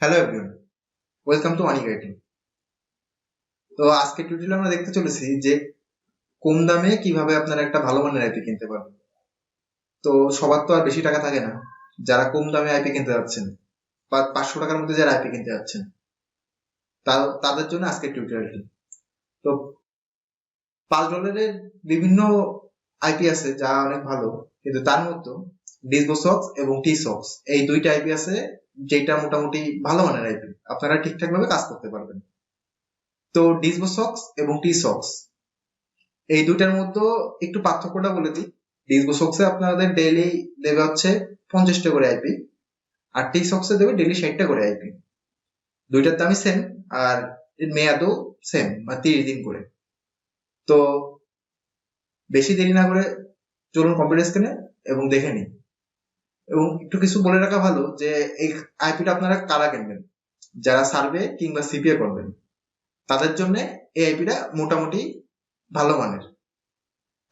Hello everyone, welcome to Anik writing. তো আজকে টিউটোরিয়ালে আমরা দেখতে চলেছি যে কম দামে কিভাবে আপনারা একটা ভালো মানের আইপি কিনতে পারবেন। তো সবার তো আর বেশি টাকা থাকে না, যারা কম দামে আইপি কিনতে যাচ্ছেন বা 500 টাকার মধ্যে যারা আইপি কিনতে যাচ্ছেন তাদের জন্য আজকের টিউটোরিয়ালটি। তো $5 বিভিন্ন আইপি আছে যা অনেক ভালো, কিন্তু তার মধ্যে ডিসভোসক্স এবং টি সক্স এই দুইটা আইপি আছে যেটা মোটামুটি ভালো মানের আইপি, আপনারা ঠিকঠাক ভাবে কাজ করতে পারবেন। তো ডিসভোসক্স এবং টি সক্স এই দুইটার মধ্যে একটু পার্থক্যটা বলে দিই। ডিসভোসক্সে আপনাদের ডেইলি দেবে হচ্ছে 50টা করে আইপি, আর টি সক্সে দেবে ডেইলি 60টা করে আইপি। দুইটার দামই সেম, আর এর মেয়াদও সেম, বা 30 দিন করে। তো বেশি দেরি না করে চলুন কম্পিউটার স্ক্রিনে এবং দেখে নিই। এবং একটু কিছু বলে রাখা ভালো যে এই আইপিটা আপনারা কারা কিনবেন, যারা সার্ভে কিংবা সিপিএ করবেন তাদের জন্য এই আইপিটা মোটামুটি ভালো মানের।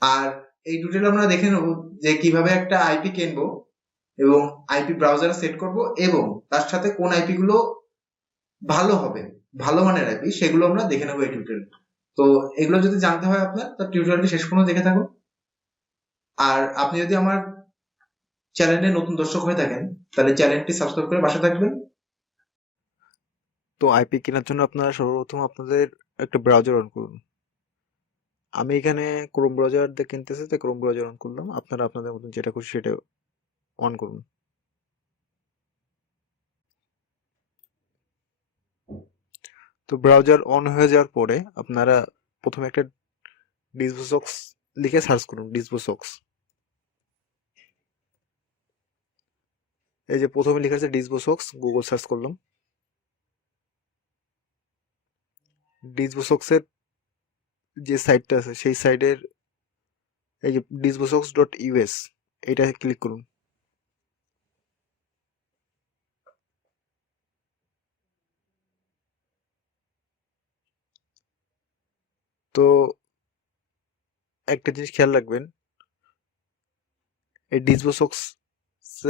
আর এই টিউটোরিয়ালে আমরা দেখে নেব যে কিভাবে একটা আইপি কিনবো এবং আইপি ব্রাউজারে সেট করব, এবং তার সাথে কোন আইপি গুলো ভালো হবে, ভালো মানের আইপি, সেগুলো আমরা দেখে নেবো এই টিউটোরিয়াল। তো এগুলো যদি জানতে হয় আপনার, তার টিউটোরিয়ালটি শেষ পর্যন্ত দেখে থাকুন। আর আপনি যদি আমার চ্যানেলে নতুন দর্শক হয়ে থাকেন তাহলে চ্যানেলটি সাবস্ক্রাইব করে পাশে থাকবেন। তো আইপি কেনার জন্য আপনারা সর্বপ্রথম আপনাদের একটা ব্রাউজার অন করুন। আমি এখানে ক্রোম ব্রাউজার দিয়ে কিনতেছি, তো ক্রোম ব্রাউজার অন করলাম। আপনারা আপনাদের মতন যেটা খুশি সেটা অন করুন। তো ব্রাউজার অন হয়ে যাওয়ার পরে আপনারা প্রথমে একটা ডিসভোসক্স লিখে সার্চ করুন। ডিসভোসক্স, এই যে প্রথমে লেখা আছে ডিসভোসক্স, গুগল সার্চ করলাম। ডিসভোসক্সের যে সাইটটা আছে সেই সাইটের এই যে disvosocks.us, এটা ক্লিক করুন। তো একটা জিনিস খেয়াল রাখবেন, এই ডিসভোসক্স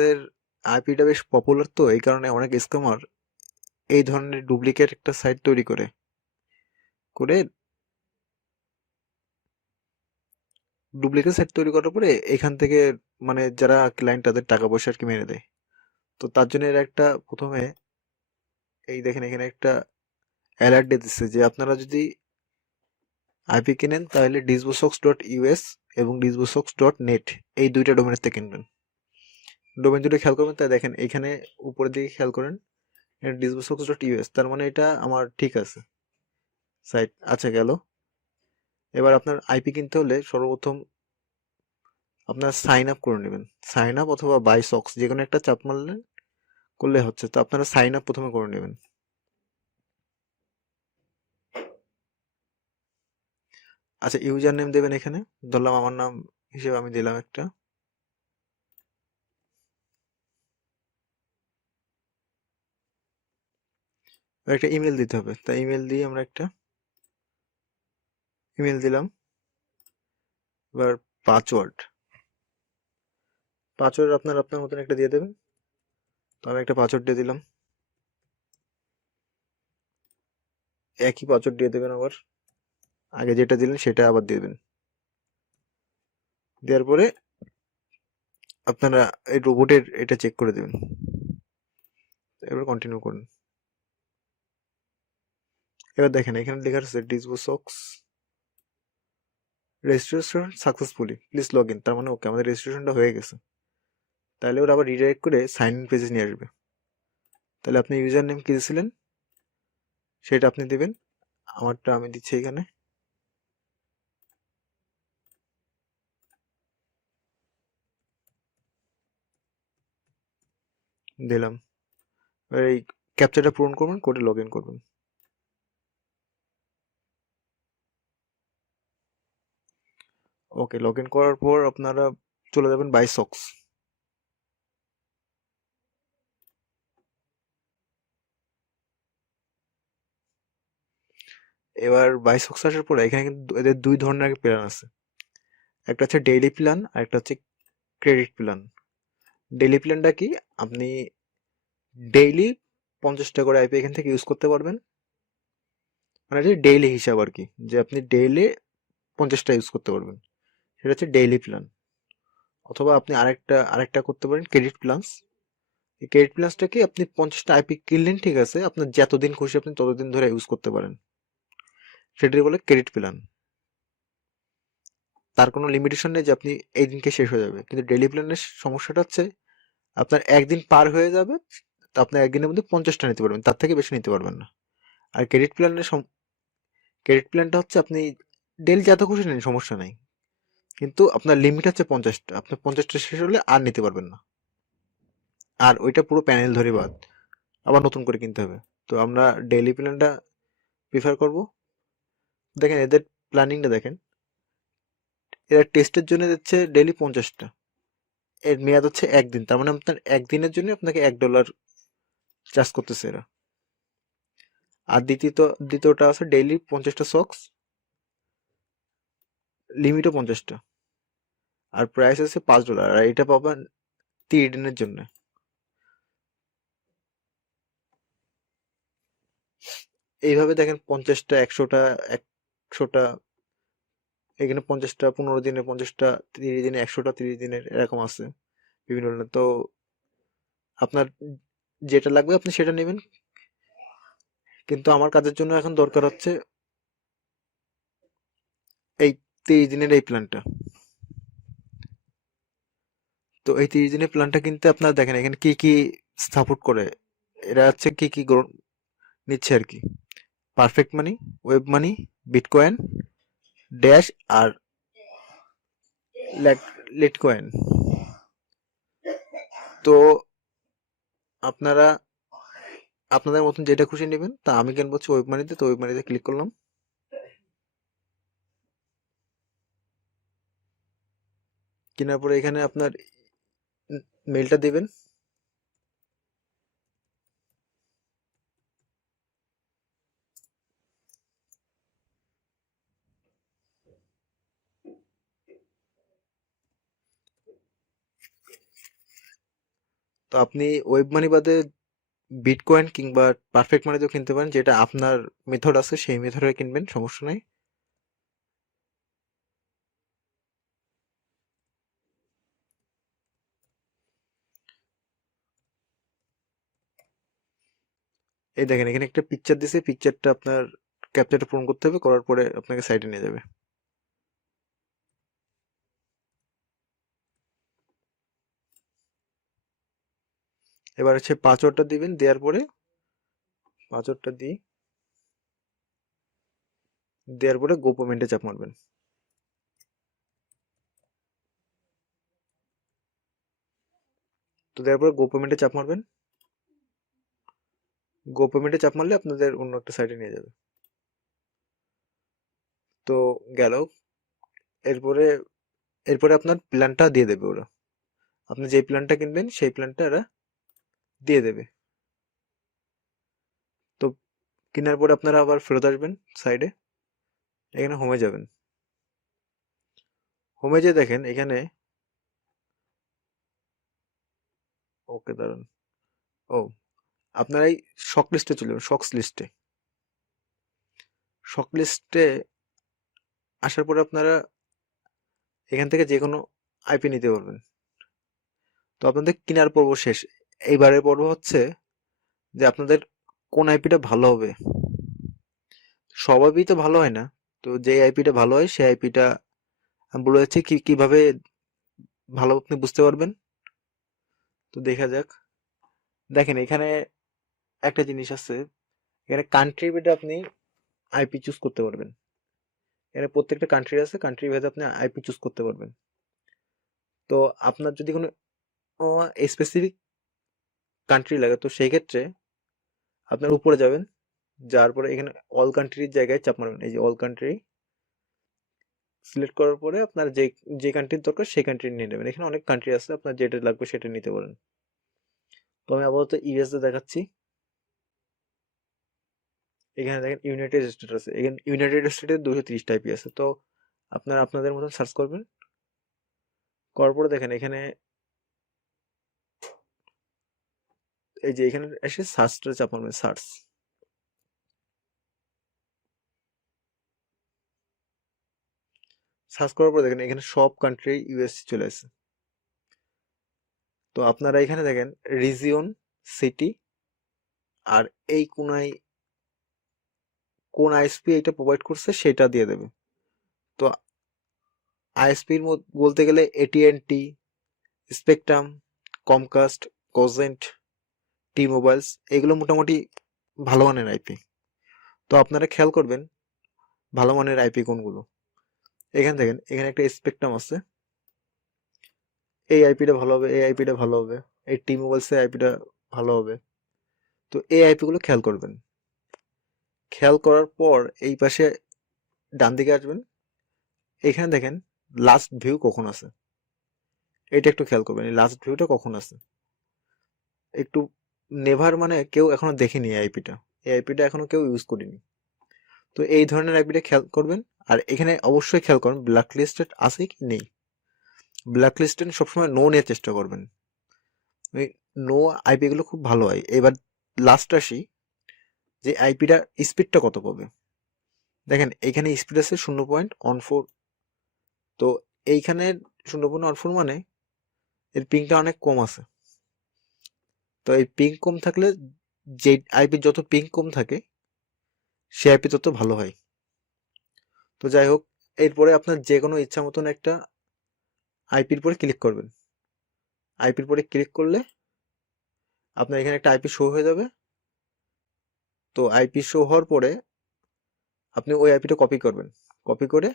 এর আইপিটা বেশ পপুলার, তো এই কারণে অনেক স্ক্যামার এই ধরনের ডুপ্লিকেট একটা সাইট তৈরি করে করে ডুপ্লিকেট সাইট তৈরি করার পরে এখান থেকে মানে যারা ক্লায়েন্ট তাদের টাকা পয়সা আর কি মেরে দেয়। তো তার জন্য এর একটা প্রথমে এই দেখেন এখানে একটা অ্যালার্ট দিয়ে দিচ্ছে যে আপনারা যদি আইপি কিনেন তাহলে disvosocks.us এবং disvosocks.net এই দুইটা ডোমেনের থেকে কিনবেন। ডোমেন দুটো খেয়াল করবেন, তাই দেখেন এখানে উপরের দিকে খেয়াল করেন disvosocks.us, তার মানে এটা আমার ঠিক আছে সাইট। আচ্ছা গেল। এবার আপনার আইপি কিনতে হলে সর্বপ্রথম আপনার সাইন আপ করে নেবেন। সাইন আপ অথবা বাই সক্স যে কোনো একটা চাপ মারলেন করলে হচ্ছে। তো আপনারা সাইন আপ প্রথমে করে নেবেন। আচ্ছা ইউজার নেম দেবেন এখানে, ধরলাম আমার নাম হিসেবে আমি দিলাম একটা। একটা ইমেল দিতে হবে, তাই ইমেল দিয়ে আমরা একটা ইমেল দিলাম। এবার পাসওয়ার্ড পাসওয়ার্ড আপনার আপনার মতন একটা দিয়ে দেবেন। তো আমি একটা পাসওয়ার্ড দিয়ে দিলাম। একই পাসওয়ার্ড দিয়ে দেবেন, আবার আগে যেটা দিলেন সেটা আবার দিবেন। দেওয়ার পরে আপনারা এই রোবটের এটা চেক করে দেবেন। এবার কন্টিনিউ করুন। এবার দেখেন এখানে লেখা আছে ডিসভোসক্স registration successfully, please log in. তার মানে ওকে, আমাদের রেজিস্ট্রেশনটা হয়ে গেছে। তাহলে ওরা আবার রিডাইরেক্ট করে সাইন ইন পেজে নিয়ে আসবে। তাহলে আপনি ইউজার নেম কি দিয়েছিলেন সেটা আপনি দিবেন। আমারটা আমি দিচ্ছি এখানে, দিলাম। এবার এই ক্যাপচাটা পূরণ করবেন, করে লগ ইন করবেন। ওকে, লগ ইন করার পর আপনারা চলে যাবেন বাই সক্স। এবার বাই সক্স আসার পরে এখানে কিন্তু এদের দুই ধরনের প্ল্যান আছে। একটা হচ্ছে ডেইলি প্ল্যান আর একটা হচ্ছে ক্রেডিট প্ল্যান। ডেইলি প্ল্যানটা কি, আপনি ডেইলি 50টা করে আইপি এখান থেকে ইউজ করতে পারবেন। মানে এটা ডেইলি হিসাব আর কি, যে আপনি ডেইলি 50টা ইউজ করতে পারবেন, সেটা হচ্ছে ডেইলি প্ল্যান। অথবা আপনি আরেকটা করতে পারেন ক্রেডিট প্ল্যান। এই ক্রেডিট প্ল্যানটা কি, আপনি 50টা আইপি কিনলেন, ঠিক আছে, আপনার যতদিন খুশি আপনি ততদিন ধরে ইউজ করতে পারেন, সেটাই বলে ক্রেডিট প্ল্যান। তার কোনো লিমিটেশন নেই যে আপনি এই দিনকে শেষ হয়ে যাবে। কিন্তু ডেইলি প্ল্যানের সমস্যাটা হচ্ছে আপনার একদিন পার হয়ে যাবে, তো আপনার একদিনের মধ্যে 50টা নিতে পারবেন, তার থেকে বেশি নিতে পারবেন না। আর ক্রেডিট প্ল্যানটা হচ্ছে আপনি ডেইলি যত খুশি নিন, সমস্যা নাই, কিন্তু আপনার লিমিট হচ্ছে 50টা। আপনার 50টা শেষ হলে আর নিতে পারবেন না, আর ওইটা পুরো প্যানেল ধরে বাদ, আবার নতুন করে কিনতে হবে। তো আমরা ডেইলি প্ল্যানটা প্রিফার করব। দেখেন এদের প্ল্যানিংটা দেখেন, এরা টেস্টের জন্য দিচ্ছে ডেইলি 50টা, এর মেয়াদ হচ্ছে একদিন, তার মানে আপনার একদিনের জন্য আপনাকে $1 চার্জ করতেছে এরা। আর দ্বিতীয়টা আছে ডেইলি 50টা সক্স, লিমিটও 50টা, আর প্রাইস আছে $5, আর এটা পাবেন 30 দিনের জন্য। এইভাবে দেখেন 50টা, 100টা, এখানে 50টা 15 দিনের, 50টা 30 দিনে, 100টা 30 দিনের, এরকম আছে বিভিন্ন ধরনের। তো আপনার যেটা লাগবে আপনি সেটা নেবেন, কিন্তু আমার কাজের জন্য এখন দরকার হচ্ছে এই 30 দিনের এই প্ল্যানটা। তো এই 30 দিনের প্ল্যানটা কিনতে আপনার দেখেন এখানে কি কি সাপোর্ট করে, এরা হচ্ছে কি কি নিচ্ছে আর কি: পারফেক্ট মানি, ওয়েব মানি, বিটকয়েন, ড্যাশ, আর লিটকয়েন। তো আপনারা আপনাদের মতন যেটা খুশি নেবেন। তা আমি কিনবো হচ্ছে ওয়েব মানিতে, তো ওয়েব মানিতে ক্লিক করলাম। কেনার পরে এখানে আপনার মেলটা দিবেন। তো আপনি ওয়েব মানি বাদে বিটকয়েন কিংবা পারফেক্ট মানিতেও কিনতে পারেন, যেটা আপনার মেথড আছে সেই মেথডে কিনবেন, সমস্যা নাই। এই দেখেন এখানে একটা পিকচার দিছে, পিকচারটা আপনার ক্যাপচারটা পূরণ করতে হবে, করার পরে আপনাকে সাইটে নিয়ে যাবে। এবার হচ্ছে পাসওয়ার্ডটা দিবেন, দেওয়ার পরে পাসওয়ার্ডটা দেওয়ার পরে গো পেমেন্টে চাপ মারবেন। তো দেওয়ার পরে গো পেমেন্টে চাপ মারবেন। গো পেমেন্টে চাপ মারলে আপনাদের অন্য একটা সাইটে নিয়ে যাবে। তো গেল। এরপরে এরপরে আপনার প্ল্যানটা দিয়ে দেবে ওরা, আপনি যে প্ল্যানটা কিনবেন সেই প্ল্যানটা এরা দিয়ে দেবে। তো কেনার পরে আপনারা আবার ফেরত আসবেন সাইডে, এখানে হোমে যাবেন। হোমে যে দেখেন এখানে, ওকে দাঁড়ান, ও আপনারা এই শক লিস্টে চলে যাবেন, শক লিস্টে আসার পরে আপনারা এখান থেকে যে কোনো আইপি নিতে পারবেন। তো আপনাদের কেনার পর্ব শেষ। এইবারের পর্ব হচ্ছে যে আপনাদের কোন আইপিটা ভালো হবে। সব আইপি তো ভালো হয় না, তো যে আইপিটা ভালো হয় সেই আইপিটা আমি বলে যাচ্ছি কিভাবে ভালো আপনি বুঝতে পারবেন। তো দেখা যাক। দেখেন এখানে একটা জিনিস আছে, এখানে কান্ট্রি ভেদে আপনি আইপি চুজ করতে পারবেন। এখানে প্রত্যেকটা কান্ট্রি আছে, কান্ট্রি ভেদে আপনি আইপি চুজ করতে পারবেন। তো আপনার যদি কোনো স্পেসিফিক কান্ট্রি লাগে, তো সেই ক্ষেত্রে আপনার উপরে যাবেন, যাওয়ার পরে এখানে অল কান্ট্রির জায়গায় চাপ মারবেন। এই যে অল কান্ট্রি সিলেক্ট করার পরে আপনার যে যে কান্ট্রির দরকার সেই কান্ট্রি নিয়ে নেবেন। এখানে অনেক কান্ট্রি আছে, আপনার যেটা লাগবে সেটা নিতে পারেন। তো আমি আপাতত ইউএসএ দেখাচ্ছি। এখানে দেখেন ইউনাইটেড স্টেট আছে, এখানে ইউনাইটেড স্টেটের 230 আইপি আছে। তো আপনারা আপনাদের মতন সার্চ করবেন, করার পরে দেখেন এখানে এই যে এখানে এসে সার্চটা চাপ মারবেন, সার্চ। সার্চ করার পর দেখেন এখানে সব কান্ট্রি ইউএসসি চলে আসে। তো আপনারা এখানে দেখেন রিজিয়ন, সিটি, আর এই কোনায় কোন আইএসপি এটা প্রোভাইড করছে সেটা দিয়ে দেবে। তো আইএসপির বলতে গেলে এটিএনটি, স্পেকট্রাম, কমকাস্ট, কোজেন্ট, টি মোবাইলস, এগুলো মোটামুটি ভালো মানের আইপি। তো আপনারা খেয়াল করবেন ভালো মানের আইপি কোনগুলো। এখানে দেখেন এখানে একটা স্পেকট্রাম আছে, এই আইপিটা ভালো হবে, এই আইপিটা ভালো হবে, এই টি মোবাইলস এর আইপিটা ভালো হবে। তো এই আইপি গুলো খেয়াল করবেন। খেয়াল করার পর এই পাশে ডান দিকে আসবেন, এখানে দেখেন লাস্ট ভিউ কখন আছে, এটা একটু খেয়াল করবেন, এই লাস্ট ভিউটা কখন আছে। একটু নেভার মানে কেউ এখনো দেখেনি আইপিটা, এই আইপিটা এখনো কেউ ইউজ করেনি। তো এই ধরনের আইপিটা খেয়াল করবেন। আর এখানে অবশ্যই খেয়াল করবেন ব্ল্যাক লিস্টেড আছে কি নেই। ব্ল্যাক লিস্টেড সবসময় নো নেওয়ার চেষ্টা করবেন, ওই নো আইপি গুলো খুব ভালো হয়। এবার লাস্ট আসি যে আইপিটা স্পিডটা কত পাবে। দেখেন এখানে স্পিড আছে 0.14। তো এইখানে 0.14 মানে এর পিংটা অনেক কম আছে। তো এই পিং কম থাকলে, যে আইপি যত পিং কম থাকে সে আইপি তত ভালো হয়। তো যাই হোক, এরপরে আপনার যে কোনো ইচ্ছা মতন একটা আইপির পরে ক্লিক করবেন। আইপির পরে ক্লিক করলে আপনার এখানে একটা আইপি শো হয়ে যাবে। তো আইপি শো হওয়ার পরে আপনি ওই আইপিটা কপি করবেন। কপি করে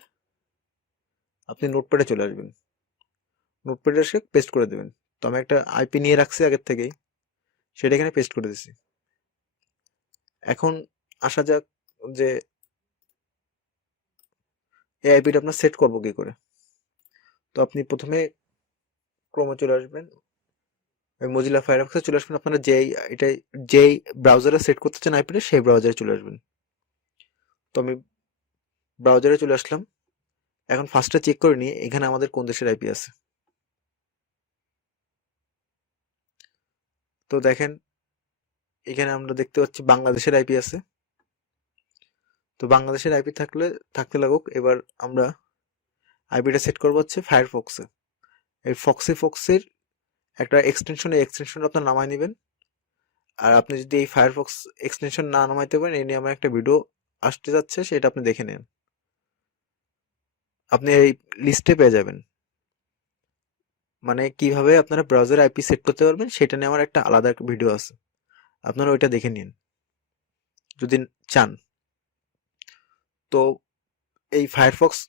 আপনি নোটপ্যাডে চলে আসবেন, নোটপ্যাডে এসে পেস্ট করে দেবেন। তো আমি একটা আইপি নিয়ে রাখছি আগের থেকেই, সেটা এখানে পেস্ট করে দিচ্ছি। এখন আসা যাক যে এই আইপিটা আপনার সেট করবো কি করে। তো আপনি প্রথমে ক্রোমে চলে আসবেন, মজিলা ফায়ারফক্সে চলে আসবেন। আপনারা যেই ব্রাউজারে সেট করতে চান আইপিটা সেই ব্রাউজারে চলে আসবেন। তো আমি ব্রাউজারে চলে আসলাম। এখন ফার্স্টে চেক করে নিয়ে এখানে আমাদের কোন দেশের আইপি আছে। তো দেখেন এখানে আমরা দেখতে পাচ্ছি বাংলাদেশের আইপি আছে। তো বাংলাদেশের আইপি থাকতে লাগুক। এবার আমরা আইপিটা সেট করবো হচ্ছে ফায়ারফক্সে। এই ফক্সের একটা এক্সটেনশন, এই এক্সটেনশন আপনার নামায় নেবেন। আর আপনি যদি এই ফায়ারফক্স এক্সটেনশন না নামাইতে পারেন, এই নিয়ে আমার একটা ভিডিও আসতে যাচ্ছে, সেটা আপনি দেখে নেন। আপনি এই লিস্টে পেয়ে যাবেন, মানে কিভাবে আপনারা ব্রাউজারে আইপি সেট করতে পারবেন সেটা নিয়ে আমার একটা আলাদা একটা ভিডিও আছে, আপনারা ওইটা দেখে নিন যদি চান। তো এই ফায়ারফক্স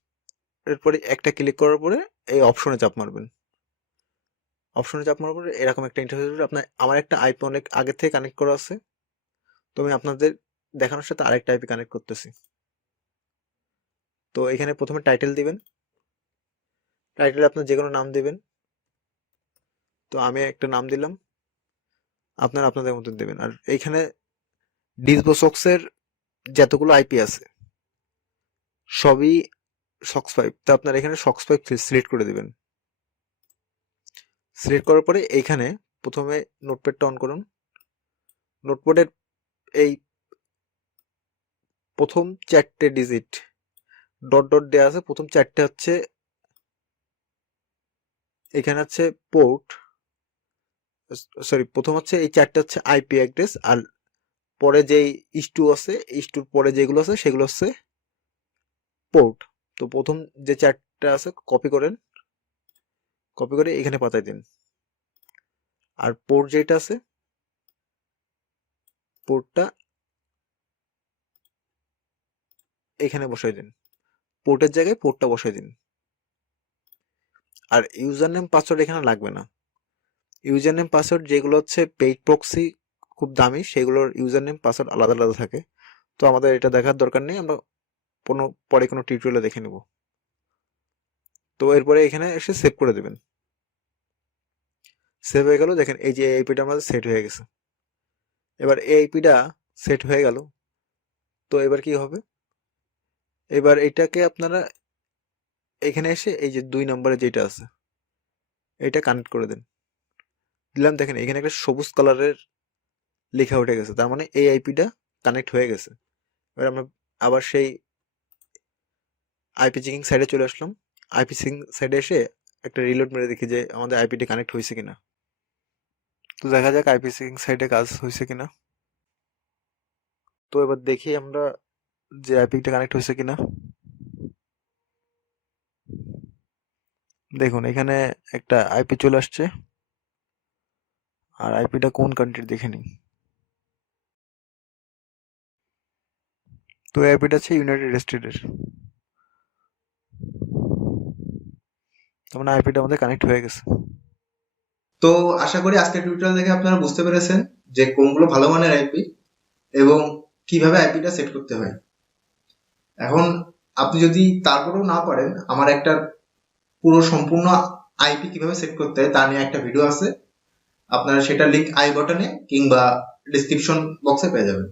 এর পরে একটা ক্লিক করার পরে এই অপশনে চাপ মারবেন। অপশনে চাপ মারার পরে এরকম একটা ইন্টারফেস হবে। আপনার আমার একটা আইপি অনেক আগে থেকে কানেক্ট করা আছে, তো আমি আপনাদের দেখানোর সাথে আরেকটা আইপি কানেক্ট করতেছি। তো এখানে প্রথমে টাইটেল দিবেন, টাইটেল আপনার যে কোনো নাম দিবেন। তো আমি একটা নাম দিলাম, আপনারা আপনাদের মতন দেবেন। আর এইখানে ডিসভোসক্সের যতগুলো আইপি আছে সবই সক্স 5। তো আপনারা এখানে সক্স 5 সিলেক্ট করে দিবেন। সিলেক্ট করার পরে এইখানে প্রথমে নোটপ্যাডটা অন করুন। নোটপ্যাডের এই প্রথম 4টে ডিজিট ডট ডট দেওয়া আছে, প্রথম 4টে হচ্ছে এখানে হচ্ছে পোর্ট, সরি প্রথম হচ্ছে এই 4টে হচ্ছে আইপি অ্যাড্রেস। আর পরে যেই ইস্টু আছে, ইস্টুর পরে যেগুলো আছে সেগুলো হচ্ছে পোর্ট। তো প্রথম যে 4টে আছে কপি করেন, কপি করে এখানে পাঠাই দিন। আর পোর্ট যেটা আছে পোর্টটা এখানে বসাই দিন, পোর্টের জায়গায় পোর্টটা বসাই দিন। আর ইউজার নেম পাসওয়ার্ড এখানে লাগবে না। ইউজার নেম পাসওয়ার্ড যেগুলো হচ্ছে পেইড প্রক্সি খুব দামি, সেগুলোর ইউজার নেম পাসওয়ার্ড আলাদা আলাদা থাকে। তো আমাদের এটা দেখার দরকার নেই, আমরা পরে কোনো টিউটোরিয়ালে দেখে নেব। তো এরপরে এখানে এসে সেভ করে দেবেন। সেভ হয়ে গেল। দেখেন এই যে আইপিটা আমাদের সেট হয়ে গেছে। এবার এই আইপিটা সেট হয়ে গেল। তো এবার কি হবে, এবার এটাকে আপনারা এখানে এসে এই যে 2 নম্বরে যেটা আছে এটা কানেক্ট করে দেন। দিলাম, দেখেন এখানে একটা সবুজ কালারের লেখা উঠে গেছে, তার মানে এই আইপিটা কানেক্ট হয়ে গেছে। এবার আমরা আবার সেই আইপি চেকিং সাইডে চলে আসলাম। আইপি চেকিং সাইডে এসে একটা রিলোড মেরে দেখি যে আমাদের আইপিটি কানেক্ট হয়েছে কিনা। তো দেখা যাক আইপি চেকিং সাইডে কাজ হয়েছে কিনা। তো এবার দেখি আমরা যে আইপিটা কানেক্ট হয়েছে কিনা। দেখুন এখানে একটা আইপি চলে আসছে, আর আইপিটা কোন কান্ট্রির দেখে নিই। তো আইপিটা আছে ইউনাইটেড স্টেটের, তার মানে আইপিটা আমাদের কানেক্ট হয়ে গেছে। তো আশা করি আজকের টিউটোরিয়াল দেখে আপনারা বুঝতে পেরেছেন যে কোনগুলো ভালো মানের আইপি এবং কিভাবে আইপিটা সেট করতে হয়। এখন আপনি যদি তারপরেও না পারেন, আমার একটা পুরো সম্পূর্ণ আইপি কিভাবে সেট করতে হয় তা নিয়ে একটা ভিডিও আছে, আপনারা সেটা লিংক আই বাটনে কিংবা ডিসক্রিপশন বক্সে পেয়ে যাবেন।